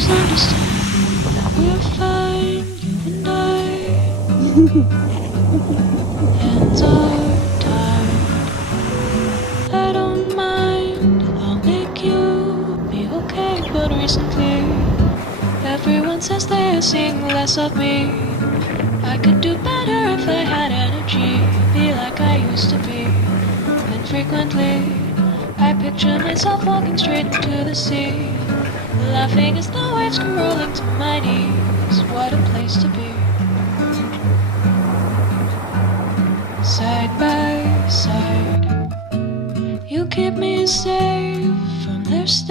just understand that we're fine, you and I. Hands are tied. I don't mind, I'll make you be okay. But recently, everyone says they're seeing less of me. I could do better if I had energy, be like I used to be. And frequently, I picture myself walking straight into the sea, laughing as the waves come rolling to my knees. What a place to be. Side by side, you keep me safe from their stare.